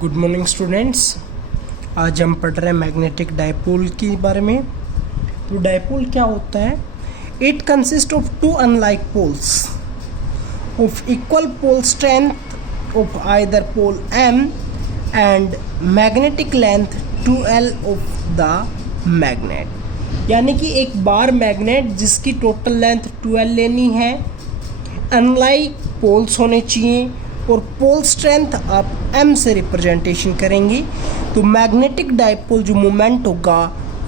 Good morning students. आज हम पढ़ रहे हैं मैग्नेटिक डायपोल के बारे में। तो डायपोल क्या होता है? It consist of two unlike poles of equal pole strength of either pole m and magnetic length 2l of the magnet. यानी कि एक बार मैग्नेट जिसकी टोटल लेंथ 2l लेनी है, अनलाइक पोल्स होने चाहिए और पोल स्ट्रेंथ आप m से रिप्रेजेंटेशन करेंगे। तो मैग्नेटिक डायपोल जो मोमेंट होगा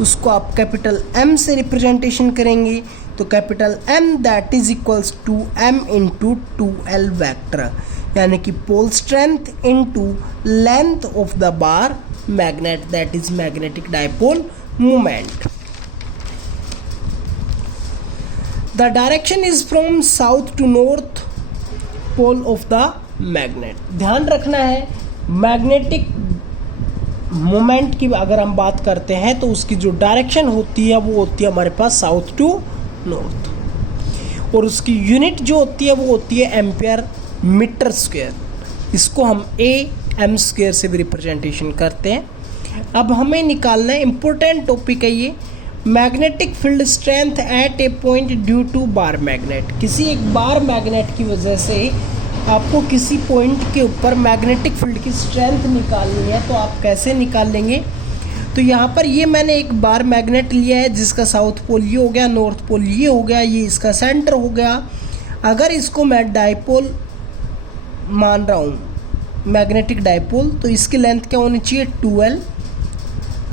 उसको आप कैपिटल M से रिप्रेजेंटेशन करेंगे। तो capital M that is equals to m into 2l vector, यानी कि pole strength into length of the bar magnet, that is magnetic dipole moment. The direction is from south to north pole of the magnet. ध्यान रखना है, magnetic moment की अगर हम बात करते हैं तो उसकी जो डायरेक्शन होती है वो होती है हमारे पास साउथ टू नॉर्थ, और उसकी यूनिट जो होती है वो होती है एम्पियर मीटर स्क्वायर। इसको हम am स्क्वायर से भी रिप्रेजेंटेशन करते हैं। अब हमें निकालना है, इंपॉर्टेंट टॉपिक है ये, magnetic field strength at a point due to bar magnet. किसी एक बार मैग्नेट की वजह से आपको किसी पॉइंट के ऊपर मैग्नेटिक फील्ड की स्ट्रेंथ निकालनी है, तो आप कैसे निकालेंगे? तो यहाँ पर ये मैंने एक बार मैग्नेट लिया है जिसका साउथ पोल ये हो गया, नॉर्थ पोल ये हो गया, ये इसका सेंटर हो गया। अगर इसको मैं डायपोल मान रहा हूँ, मैग्नेटिक डायपोल, तो इसकी लेंथ क्या होनी चाहिए? 2l।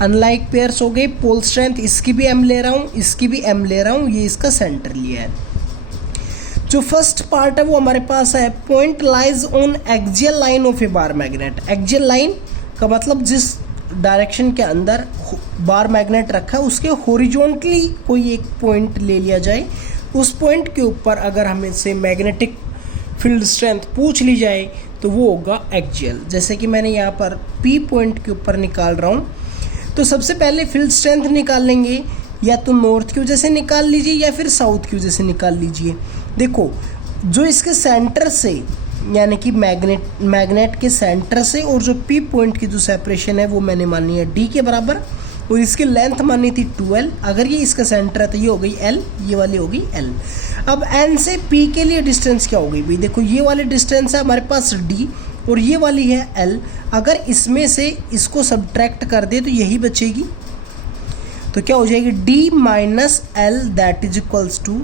अनलाइक पेयर्स हो गई, पोल स्ट्रेंथ इसकी भी m ले रहा हूँ, इसकी भी m ले रहा हूँ, ये इसका सेंटर लिया है। जो फर्स्ट पार्ट है वो हमारे पास है, point lies on axial line of A bar magnet. Axial line का मतलब जिस डायरेक्शन के अंदर बार मैग्नेट रखा है उसके हॉरिजॉन्टली कोई एक पॉइंट ले लिया जाए। उस पॉइंट के ऊपर अगर हमें से मैग्नेटिक फील्ड स्ट्रेंथ पूछ ली जाए तो वो होगा एक्सियल। जैसे कि मैंने यहाँ पर P पॉइंट के ऊपर निकाल रहा हूँ, तो सबसे पहले फील्ड स्ट्रेंथ निकाल लेंगे, या तो नॉर्थ की वजह से निकाल लीजिए या फिर साउथ की वजह से निकाल लीजिए। देखो, जो इसके सेंटर से, यानी कि मैग्नेट के सेंटर से और जो P पॉइंट की जो सेपरेशन है वो मैंने मानी है D के बराबर, और इसकी लेंथ मानी थी 2l। अगर ये इसका सेंटर है तो ये हो गई l, ये वाली हो गई l। अब N से P के लिए डिस्टेंस क्या हो गई भाई? देखो, ये वाली डिस्टेंस है हमारे पास D और ये वाली है l। अगर इसमें से इसको सब्ट्रैक्ट कर दे तो यही बचेगी, तो क्या हो जाएगी? D minus L that is equals to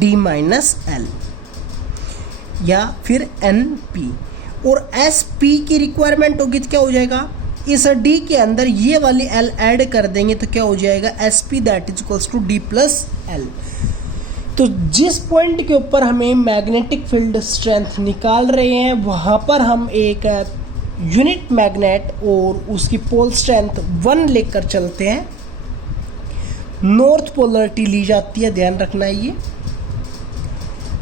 D minus L, या फिर NP। और SP की रिक्वायरमेंट होगी तो क्या हो जाएगा? इस D के अंदर ये वाली L ऐड कर देंगे तो क्या हो जाएगा? SP that is equals to D plus L। तो जिस पॉइंट के ऊपर हमें मैग्नेटिक फील्ड स्ट्रेंथ निकाल रहे हैं वहाँ पर हम एक यूनिट मैग्नेट और उसकी पोल स्ट्रेंथ 1 लेकर चलते हैं। नॉर्थ पोलरिटी ली जाती है, ध्यान रखना है ये।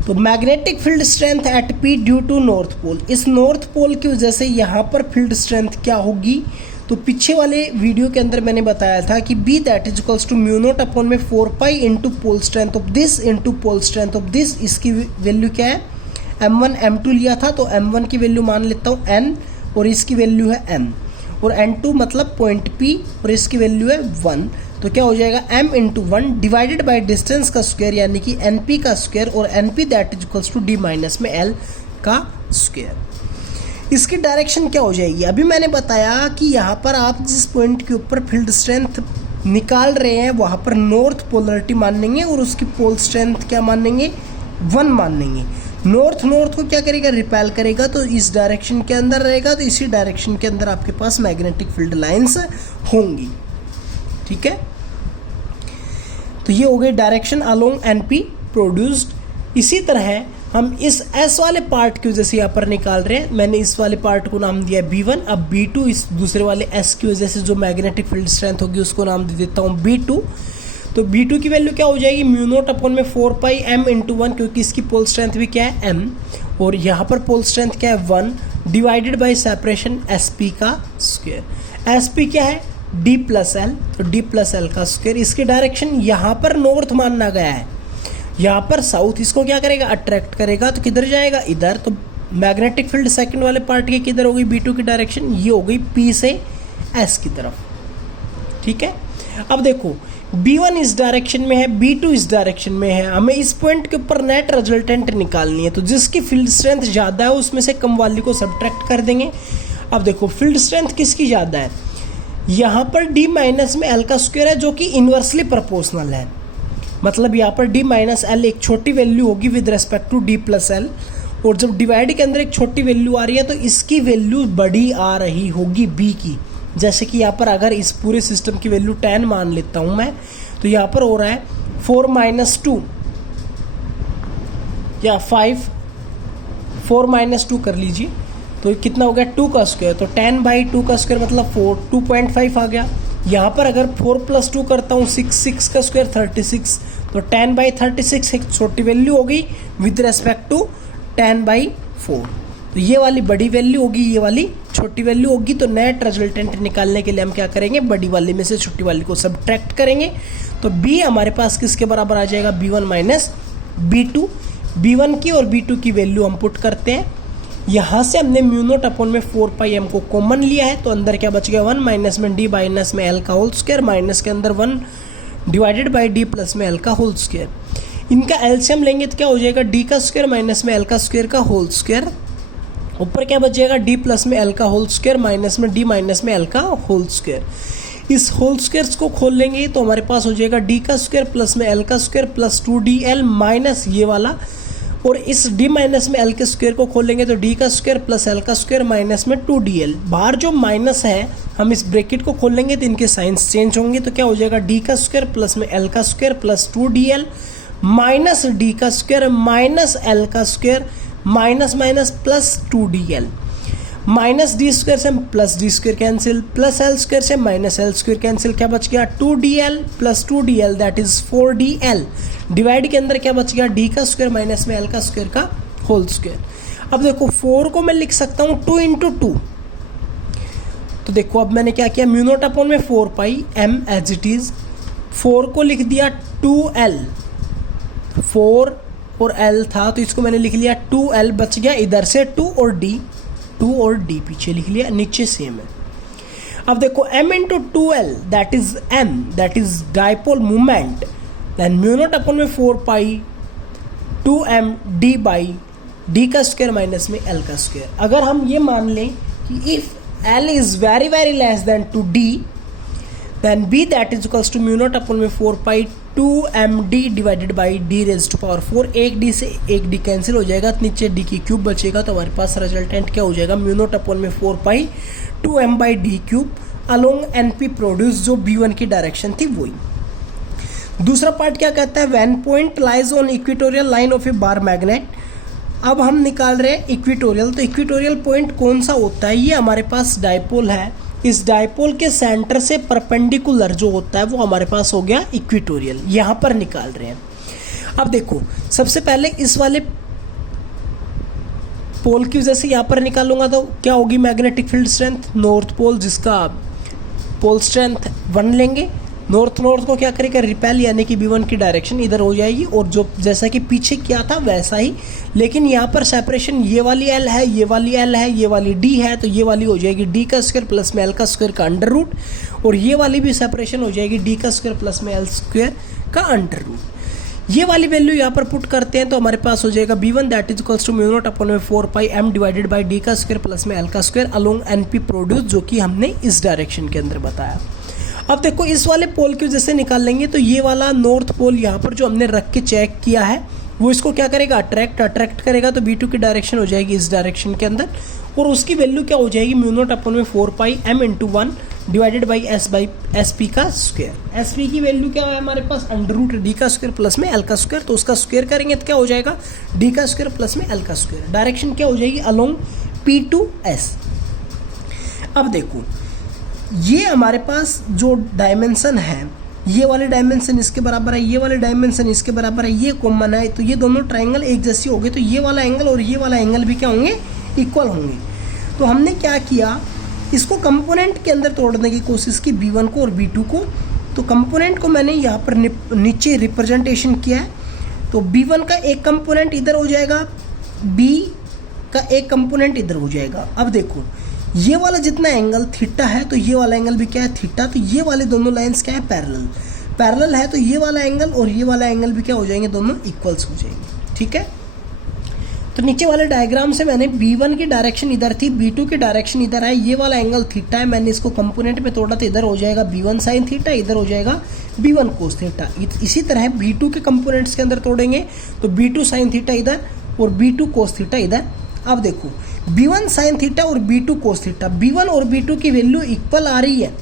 तो magnetic field strength at P due to north pole, इस नॉर्थ पोल की वजह से यहाँ पर फील्ड स्ट्रेंथ क्या होगी? तो पीछे वाले वीडियो के अंदर मैंने बताया था कि B that is equals to mu not upon में 4 into pole strength of this into pole strength of this. इसकी वैल्यू क्या है? M1 M2 लिया था, तो M1 की वैल्यू मान लेता हूँ N और इसकी वैल्यू है M, और N2 मतलब पॉइंट P और इसकी वैल्यू है 1। तो क्या हो जाएगा? m into 1 divided by distance का स्क्वायर, यानी कि NP का स्क्वायर, और NP that is equals to D minus में L का स्क्वायर। इसकी डायरेक्शन क्या हो जाएगी? अभी मैंने बताया कि यहाँ पर आप जिस पॉइंट के ऊपर फील्ड स्ट्रेंथ निकाल रहे हैं वहाँ पर नॉर्थ पोलरिटी मानेंगे और उसकी पोल स्ट्रेंथ क्या मानेंगे? 1 मानेंगे। नॉर्थ को क्या करेगा? रिपेल करेगा, तो इस डायरेक्शन के अंदर रहेगा, तो इसी डायरेक्शन के अंदर आपके पास मैग्नेटिक फील्ड लाइंस होंगी। ठीक है, तो ये हो गई डायरेक्शन अलोंग NP प्रोड्यूस्ड। इसी तरह हम इस S वाले पार्ट की वजह से यहाँ पर निकाल रहे हैं। मैंने इस वाले पार्ट को नाम दिया B1। अब B2 इस दूसरे वाले S की वजह से जो मैग्नेटिक फील्ड स्ट्रेंथ होगी उसको नाम दे देता हूँ B2। तो B2 की वैल्यू क्या हो जाएगी? म्यू नॉट अपॉन में 4 m इंटू 1, क्योंकि इसकी पोल स्ट्रेंथ भी क्या है? M, और यहाँ पर पोल स्ट्रेंथ क्या है? 1 डिवाइडेड बाई सेपरेशन SP का स्क्वायर। SP क्या है? D प्लस L, तो D प्लस L का स्क्वायर। इसकी डायरेक्शन यहाँ पर नॉर्थ मानना गया है, यहाँ पर साउथ। इसको क्या करेगा? अट्रैक्ट करेगा, तो किधर जाएगा? इधर। तो मैग्नेटिक फील्ड सेकंड वाले पार्ट की किधर हो गई, B2 की डायरेक्शन, ये हो गई P से S की तरफ। ठीक है, अब देखो B1 इस डायरेक्शन में है, B2 इस डायरेक्शन में है, हमें इस पॉइंट के ऊपर नेट रिजल्टेंट निकालनी है। तो जिसकी फील्ड स्ट्रेंथ ज़्यादा है उसमें से कम वाली को सब्ट्रैक्ट कर देंगे। अब देखो फील्ड स्ट्रेंथ किसकी ज़्यादा है, यहाँ पर D माइनस में L का स्क्वायर है जो कि इन्वर्सली प्रोपोर्शनल है। मतलब यहाँ पर D माइनस L एक छोटी वैल्यू होगी with respect to D plus L, और जब डिवाइड के अंदर एक छोटी वैल्यू आ रही है तो इसकी वैल्यू बड़ी आ रही होगी B की। जैसे कि यहाँ पर अगर इस पूरे सिस्टम की वैल्यू 10 मान लेता हूँ मैं, तो यहाँ पर हो रहा है 4 माइनस 2 या 5, 4 माइनस 2 कर लीजिए, तो कितना हो गया 2 का स्क्वायर, तो 10 बाई 2 का स्क्वायर मतलब 4, 2.5 आ गया। यहाँ पर अगर 4 प्लस 2 करता हूँ 6, 6 का स्क्वायर 36, तो 10 बाई 36 एक छोटी वैल्यू होगी विद रेस्पेक्ट टू 10 बाई 4। तो ये वाली बड़ी वैल्यू होगी, ये वाली छोटी वैल्यू होगी। तो नेट रिजल्टेंट निकालने के लिए हम क्या करेंगे, बड़ी वाली में से छोटी वाली को सब्ट्रैक्ट करेंगे। तो B हमारे पास किसके बराबर आ जाएगा, B1 माइनस B2। B1 की और B2 की वैल्यू हम पुट करते हैं। यहाँ से हमने म्यू नॉट अपॉन में 4πm को कॉमन लिया है, तो अंदर क्या बच गया 1 माइनस में D माइनस में L का होल स्क्वायर, माइनस के अंदर 1 डिवाइडेड बाई D प्लस में L का होल स्क्वायर। इनका एलसीएम लेंगे तो क्या हो जाएगा, D का स्क्वायर माइनस में L का स्क्वायर का होल स्क्वायर, ऊपर क्या बच जाएगा D प्लस में L का होल स्क्वायर माइनस में D माइनस में L का होल स्क्वायर। इस होल स्क्वायर्स को खोल लेंगे तो हमारे पास हो जाएगा D का स्क्वायर प्लस में L का स्क्वायर प्लस 2DL माइनस ये वाला, और इस D माइनस में L के स्क्वायर को खोल लेंगे तो D का स्क्वायर प्लस L का स्क्वायर माइनस में 2DL। बाहर जो माइनस है हम इस ब्रैकेट को खोल लेंगे तो इनके साइंस चेंज होंगे, तो क्या हो जाएगा D का स्क्वायर प्लस में L का square plus 2DL minus D का स्क्वायर माइनस L का square minus minus plus 2DL। Minus D square से plus D square cancel, plus L square से माइनस L स्क्वायर कैंसिल, क्या बच गया 2DL plus 2DL that is 4DL। Divide के अंदर क्या बच गया, D का स्क्वायर माइनस में L का स्क्वायर का होल स्क्वायर। अब देखो 4 को मैं लिख सकता हूँ 2 इंटू 2, तो देखो अब मैंने क्या किया, म्यू नॉट अपॉन में 4πm एज इट इज, 4 को लिख दिया 2L, 4 और L था तो इसको मैंने लिख लिया 2L, बच गया इधर से 2 और D पीछे लिख लिया, नीचे सेम है। अब देखो m into 2L that is m, that is dipole moment, then mu not upon में 4π 2m D बाई D का स्क्वायर माइनस में L का स्क्वायर। अगर हम ये मान लें कि if L is very very less than two D, then B that is equals to mu not upon में 4π 2mD divided by D raise to power 4। एक D से एक D कैंसिल हो जाएगा, तो नीचे D की क्यूब बचेगा, तो हमारे पास रिजल्टेंट क्या हो जाएगा, म्यू नॉट अपॉन में 4π 2m by D cube along NP produce, जो B1 की डायरेक्शन थी वही। दूसरा पार्ट क्या कहता है, when point lies on equatorial line of A bar magnet. अब हम निकाल रहे हैं इक्वेटोरियल, तो इक्वेटोरियल पॉइंट कौन सा होता है, ये हमारे पास डाइपोल है, इस डाइपोल के सेंटर से परपेंडिकुलर जो होता है वो हमारे पास हो गया इक्वेटोरियल, यहाँ पर निकाल रहे हैं। अब देखो सबसे पहले इस वाले पोल की वजह से यहाँ पर निकालूंगा तो क्या होगी, magnetic field strength, north pole जिसका पोल स्ट्रेंथ 1 लेंगे, नॉर्थ को क्या करेगा रिपेल, यानी कि B1 की डायरेक्शन इधर हो जाएगी, और जो जैसा कि पीछे किया था वैसा ही, लेकिन यहाँ पर सेपरेशन ये वाली L है, ये वाली L है, ये वाली D है, तो ये वाली हो जाएगी D का स्क्वायर प्लस में L का स्क्वायर का अंडर रूट, और ये वाली भी सेपरेशन हो जाएगी D का स्क्वायर प्लस में L स्क्वायर का अंडर रूट। ये वाली वैल्यू यहाँ पर पुट करते हैं तो हमारे पास हो जाएगा B1 that is equals to mu not upon में 4πm डिवाइडेड बाई D का स्क्वायर प्लस में L का स्क्वायर अलोंग NP प्रोड्यूस, जो कि हमने इस डायरेक्शन के अंदर बताया। अब देखो इस वाले पोल की वजह से निकाल लेंगे, तो ये वाला नॉर्थ पोल यहाँ पर जो हमने रख के चेक किया है वो इसको क्या करेगा, अट्रैक्ट करेगा, तो B2 की डायरेक्शन हो जाएगी इस डायरेक्शन के अंदर, और उसकी वैल्यू क्या हो जाएगी, म्यू नॉट अपॉन में 4πm into 1 divided by SP का स्क्वायर। SP की वैल्यू क्या है हमारे पास, अंडर रूट D का स्क्वायर प्लस में L का स्क्वायर, तो उसका स्क्वायर करेंगे तो क्या हो जाएगा D का स्क्वायर प्लस में L का स्क्वायर। डायरेक्शन क्या हो जाएगी, अलोंग P2S। अब देखो ये हमारे पास जो डायमेंशन है, ये वाले डायमेंशन इसके बराबर है, ये वाले डायमेंशन इसके बराबर है, ये कॉमन है, तो ये दोनों ट्रायंगल एक जैसी हो गई, तो ये वाला एंगल और ये वाला एंगल भी क्या होंगे, इक्वल होंगे। तो हमने क्या किया, इसको कंपोनेंट के अंदर तोड़ने की कोशिश की, B1 को और B2 को। तो कंपोनेंट को मैंने यहाँ पर नीचे रिप्रेजेंटेशन किया है, तो B1 का एक कंपोनेंट इधर हो जाएगा B का एक कंपोनेंट इधर हो जाएगा। अब देखो ये वाला जितना एंगल थीटा है तो ये वाला एंगल भी क्या है थीटा, तो ये वाले दोनों लाइंस क्या है पैरेलल है, तो ये वाला एंगल और ये वाला एंगल भी क्या हो जाएंगे, दोनों इक्वल्स हो जाएंगे। ठीक है, तो नीचे वाले डायग्राम से मैंने B1 की डायरेक्शन इधर थी, B2 की डायरेक्शन इधर है, ये वाला एंगल थीटा है, मैंने इसको कंपोनेंट में तोड़ा तो इधर हो जाएगा B1 साइन थीटा, इधर हो जाएगा B1 कोस थीटा। इसी तरह B2 के कंपोनेंट्स के अंदर तोड़ेंगे तो B2 साइन थीटा इधर और B2 कोस थीटा इधर। अब देखो B1 साइन थीटा और B2 कोस थीटा, B1 और B2 की वैल्यू इक्वल आ रही है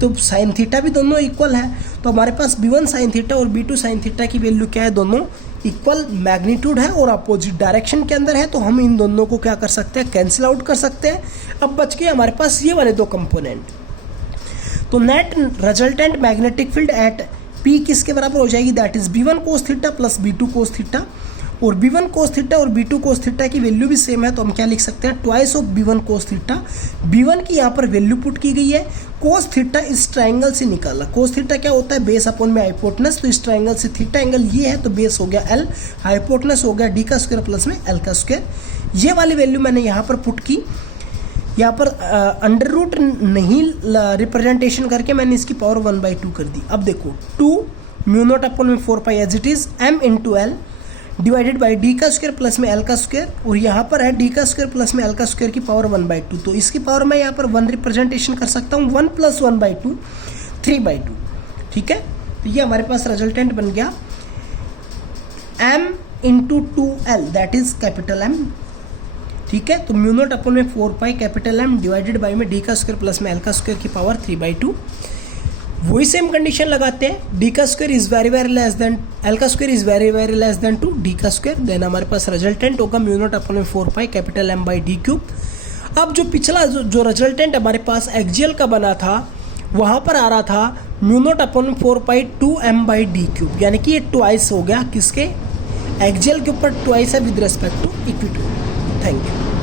तो साइन थीटा भी दोनों इक्वल है, तो हमारे पास B1 साइन थीटा और B2 साइन थीटा की वैल्यू क्या है, दोनों इक्वल मैग्नीट्यूड है और अपोजिट डायरेक्शन के अंदर है, तो हम इन दोनों को क्या कर सकते हैं, कैंसिल आउट कर सकते हैं। अब बच गए हमारे पास ये वाले दो कंपोनेंट, तो net resultant magnetic field at P किसके बराबर हो जाएगी, that is B1 cos theta plus B2 cos theta, और B1 कोस थीटा और B2 कोस थीटा की वैल्यू भी सेम है, तो हम क्या लिख सकते हैं, twice of B1 cos theta. B1 की यहाँ पर वैल्यू पुट की गई है, कोस थीटा इस ट्राइंगल से निकाला, कोस थीटा क्या होता है, बेस अपॉन में हाइपोटेनस, तो इस ट्राइंगल से थीटा एंगल ये है तो बेस हो गया L, हाइपोटेनस हो गया D का स्क्वायर प्लस में L का स्क्वायर। ये वाली वैल्यू मैंने यहाँ पर पुट की, यहाँ पर अंडर रूट नहीं रिप्रेजेंटेशन करके मैंने इसकी पावर 1/2 कर दी। अब देखो 2 म्यू नॉट अपॉन में 4 pi as it is m into L divided by D का स्क्वायर प्लस में एल का स्क्वायर, और यहाँ पर है डी का स्क्वायर प्लस में एल का स्क्वायर की पावर 1/2, तो इसकी पावर मैं यहाँ पर 1 रिप्रेजेंटेशन कर सकता हूँ, 1 + 1/2 3/2। ठीक है, तो ये हमारे पास रिजल्टेंट बन गया m into 2l that is capital M। ठीक है, तो म्यू नॉट अपॉन में 4 pi capital M divided by में डी का स्क्वायर प्लस में एल का स्क्वायर की पावर 3/2। वही सेम कंडीशन लगाते हैं, डी का square is very very less than L का square is very very less than 2 D का स्क्वायर, देन हमारे पास रिजल्टेंट होगा म्यू नॉट अपॉन में 4 pi capital M by D cube. अब जो पिछला जो रिजल्टेंट हमारे पास एक्सियल का बना था वहाँ पर आ रहा था mu naught upon 4 pi 2m by D cube, यानी कि ये ट्वाइस हो गया किसके, एक्सियल के ऊपर ट्वाइस है with respect to equator. Thank you.